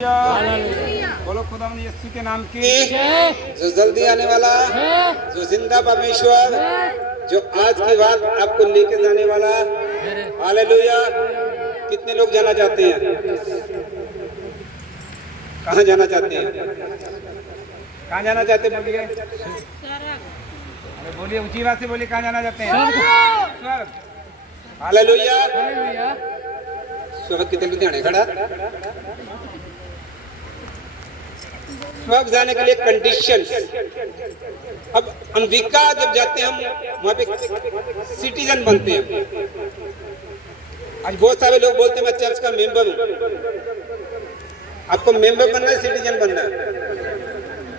बोलो खुदा यीशु के नाम की जो जल्दी आने वाला, जो जिंदा परमेश्वर, जो आज की बात आपको लेके जाने वाला। हालेलुया। कितने लोग जाना चाहते हैं? कहाँ जाना चाहते हैं? कहाँ जाना चाहते हैं? बोलिए, बोलिए ऊंची बात से बोलिए, कहाँ जाना चाहते हैं? स्वर्ग। हालेलुया। स्वर्ग कितने ध्यान खड़ा। स्वर्ग जाने के लिए कंडीशन। अब अमेरिका जब जाते हैं हम वहाँ पे सिटीजन बनते हैं। आज बहुत सारे लोग बोलते हैं मैं चर्च का मेंबर हूँ। आपको मेंबर बनना है, सिटीजन बनना है?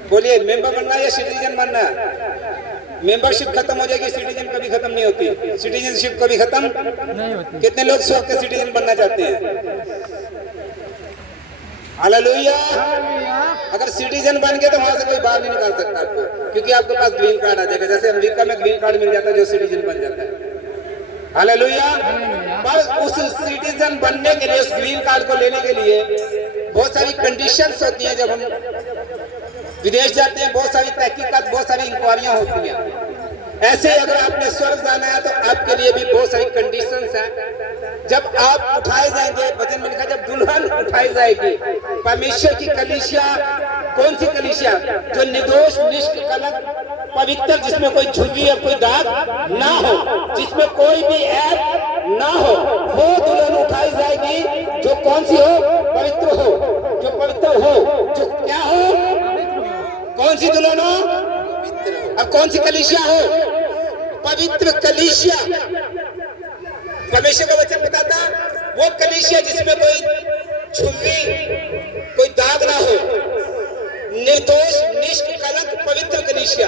बोलिए, मेंबर बनना है या सिटीजन बनना है? मेंबरशिप खत्म हो जाएगी, सिटीजन कभी खत्म नहीं होती। सिटीजनशिप कभी खत्म नहीं होती। कितने लोग स्वर्ग के सिटीजन बनना चाहते हैं? हालेलुया। अगर सिटीजन बन गए तो वहां से कोई बाहर नहीं निकाल सकता आपको, क्योंकि आपके पास ग्रीन कार्ड आ जाएगा। जैसे अमेरिका में ग्रीन कार्ड मिल जाता है जो सिटीजन बन जाता है। हालेलुया। पर उस सिटीजन बनने के लिए, उस ग्रीन कार्ड को लेने के लिए बहुत सारी कंडीशंस होती हैं। जब हम विदेश जाते हैं बहुत सारी तहकीकात, बहुत सारी इंक्वायरियां होती हैं। ऐसे अगर आपने स्वर्ग जाना है तो आपके लिए भी बहुत सारी कंडीशंस हैं। जब आप उठाए जाएंगे, वचन में लिखा जब दुल्हन उठाई जाएगी, परमेश्वर की कलीसिया, कौन सी कलीसिया? जो निर्दोष, निष्कलंक, पवित्र, जिसमें कोई झुर्री और कोई दाग ना हो, जिसमें कोई भी ऐप ना हो, वो दुल्हन उठाई जाएगी। जो कौन सी हो? पवित्र हो। जो पवित्र हो, जो क्या हो? कौन सी दुल्हन हो? अब कौन सी कलीसिया हो? पवित्र कलीसिया। परमेश्वर का वचन बताता वो कलीसिया जिसमें कोई झुर्री, कोई दाग ना हो, निर्दोष, निष्कलंक, पवित्र कलीसिया।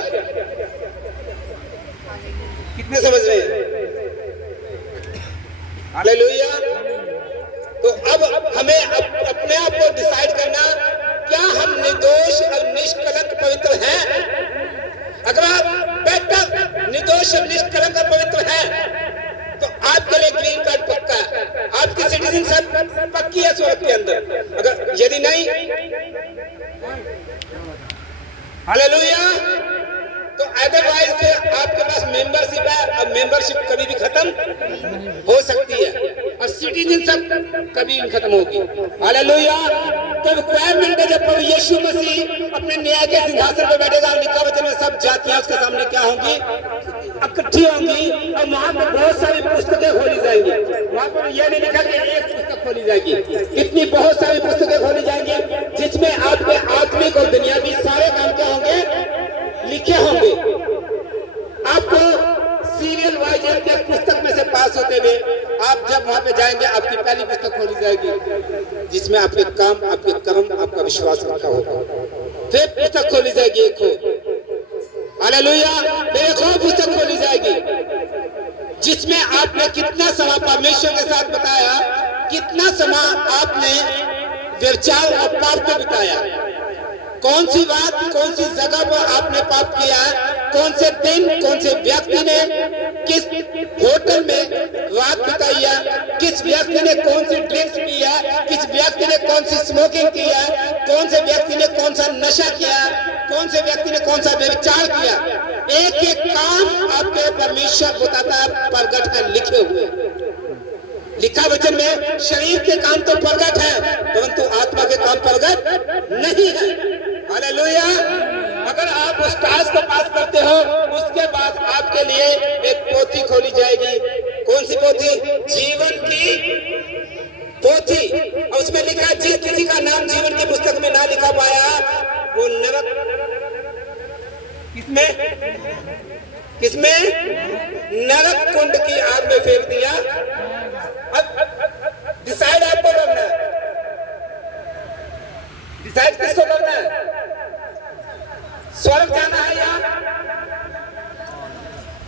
कितने समझ रहे हैं? हालेलुया। तो अब हमें अपने आप को डिसाइड करना, क्या हम निर्दोष और निष्कलंक पवित्र हैं? अगर आप बेहतर निर्दोष और निष्कलंक और पवित्र हैं तो आपके लिए ग्रीन कार्ड पक्का है, आपकी सिटीजनशिप पक्की है स्वर्ग के अंदर। अगर यदि नहीं, हालेलुया, तो अदरवाइज आपके पास मेंबरशिप है और मेंबरशिप कभी भी खत्म हो सकती है और सिटीजनशिप कभी भी खत्म होगी। हालेलुया। तो रिक्वायरमेंट है जब प्रभु यीशु मसीह अपने न्याय के सिंहासन पर बैठेगा, लिखा वचन में सब जातियां उसके सामने क्या होंगी? इकट्ठी होंगी और वहां पर बहुत सारी पुस्तकें खोली जाएंगी। वहां पर यह नहीं लिखा कि एक पुस्तक खोली जाएगी, इतनी बहुत सारी पुस्तकें खोली जाएंगी जिसमें आपके आत्मिक और दुनियावी सारे काम क्या होंगे? लिखे होंगे। आपको सीरियल वाइज एक पुस्तक में से पास होते हुए आप जब वहां पे जाएंगे, आपकी पहली पुस्तक खोली जाएगी जिसमें आपके काम, आपके कर्म, आपका विश्वास रखा होगा। फिर पुस्तक खोली जाएगी एक हो। हालेलुया। फिर एक और पुस्तक खोली जाएगी जिसमें आपने कितना समय परमेश्वर के साथ बताया, कितना समय आपने व्यभिचार और पाप में बिताया, कौन सी बात, कौन सी जगह पर आपने पाप किया, कौन से दिन, कौन से व्यक्ति ने किस होटल में रात बिताई है, किस व्यक्ति ने कौन सी ड्रिंक्स पी है, किस व्यक्ति ने कौन सी स्मोकिंग की है, कौन से व्यक्ति ने कौन सा नशा किया, कौन से व्यक्ति ने कौन सा व्यभिचार किया। एक एक काम आपके परमेश्वर बताता है, प्रगट है, लिखे हुए। लिखा वचन में शरीर के काम तो प्रगट है परंतु आत्मा के काम प्रगट नहीं है। हालेलुया। अगर आप उस टास्क को पास करते हो, उसके बाद आपके लिए एक पोथी खोली जाएगी। कौन सी पोथी? जीवन की पोथी। और उसमें लिखा, जिस किसी का नाम जीवन की पुस्तक में ना लिखा पाया वो नरक, किसमें नरक कुंड की आग में फेंक दिया। अब डिसाइड आपको करना है, डिसाइड किसको करना है? स्वर्ग जाना है या?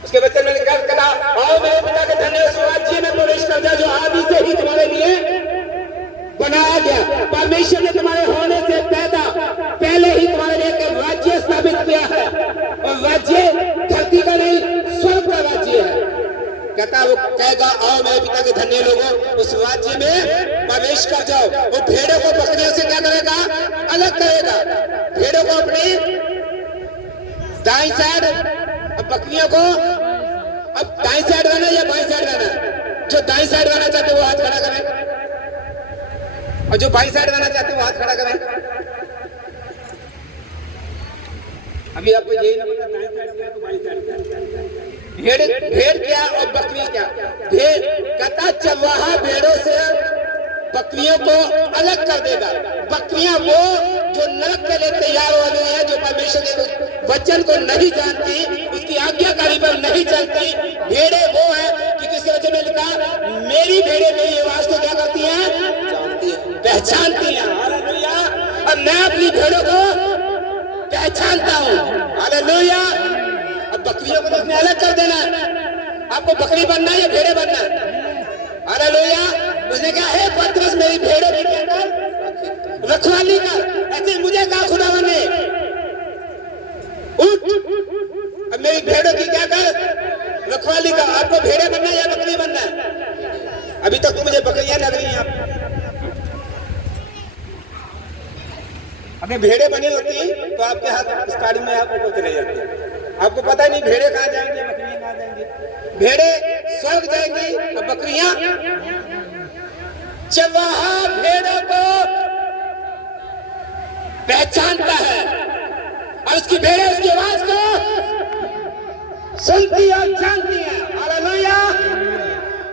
उसके बच्चे ने कहा, आओ मेरे पिता के धन्य राज्य में प्रवेश कर जाओ जो आदि से ही तुम्हारे लिए बनाया गया। परमेश्वर ने तुम्हारे होने से पहले ही तुम्हारे लिए एक राज्य स्थापित किया है और राज्य धरती का नहीं, स्वर्ग का राज्य है। कहता कहता है, वो कहेगा आओ मेरे पिता के धन्य लोगों उस राज्य में प्रवेश कर जाओ। वो भेड़ों को बकरियों से क्या करेगा? अलग करेगा। भेड़ों को अपनी दाई साइड, अब बकरियों को अब दाई साइड रहना या बाई साइड रहना? जो दाई साइड रहना चाहते वो हाथ खड़ा करें, और जो बाई साइड रहना चाहते वो हाथ खड़ा करें। अभी आपको यही ना पता दाई साइड क्या तो बाई साइड क्या? भेड़ क्या और बकरी क्या? भेड़ कहता चरवाहा भेड़ों से बकरियों को अलग कर देगा। बकरियां वो जो नरक के लिए तैयार हो गई है, जो परमेश्वर के वचन को नहीं जानती, उसकी आज्ञाकारी पर नहीं चलती। भेड़े वो है कि किसी वचन में लिखा मेरी भेड़े मेरी आवाज को क्या करती हैं? जानती है, पहचानती हैं। हालेलुया। और मैं अपनी भेड़ों को पहचानता हूँ। हालेलुया। अब बकरियों को उसने अलग कर देना। आपको बकरी बनना है या भेड़े बनना है? हालेलुया। उसने कहा है पतरस मेरी भेड़ों की क्या कर? रखवाली कर। ऐसे मुझे कहा खुदावन ने उठ, अब मेरी भेड़ों की क्या कर? रखवाली कर। आपको भेड़े बनना है या बकरी बनना है? अभी तक तो मुझे बकरियां लग रही हैं। अगर भेड़े बनी होती तो आपके हाथ स्टार्टिंग में आप ऊपर चले जाते। आपको पता ही नहीं भेड़े कहाँ जाएंगे, बकरियां कहाँ जाएंगी। भेड़े स्वर्ग जाएंगी और बकरियां। चरवाहा भेड़ों को पहचानता है और उसकी भेड़ें उसकी आवाज को सुनती और जानती है। हालेलुया।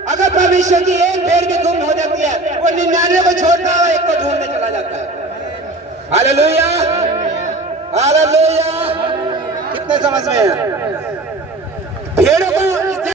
अगर परमेश्वर की एक भेड़ भी गुम हो जाती है, वो 99 को छोड़ता है, एक को ढूंढने चला जाता है। हालेलुया। हालेलुया। कितने समझ में है? भेड़ों को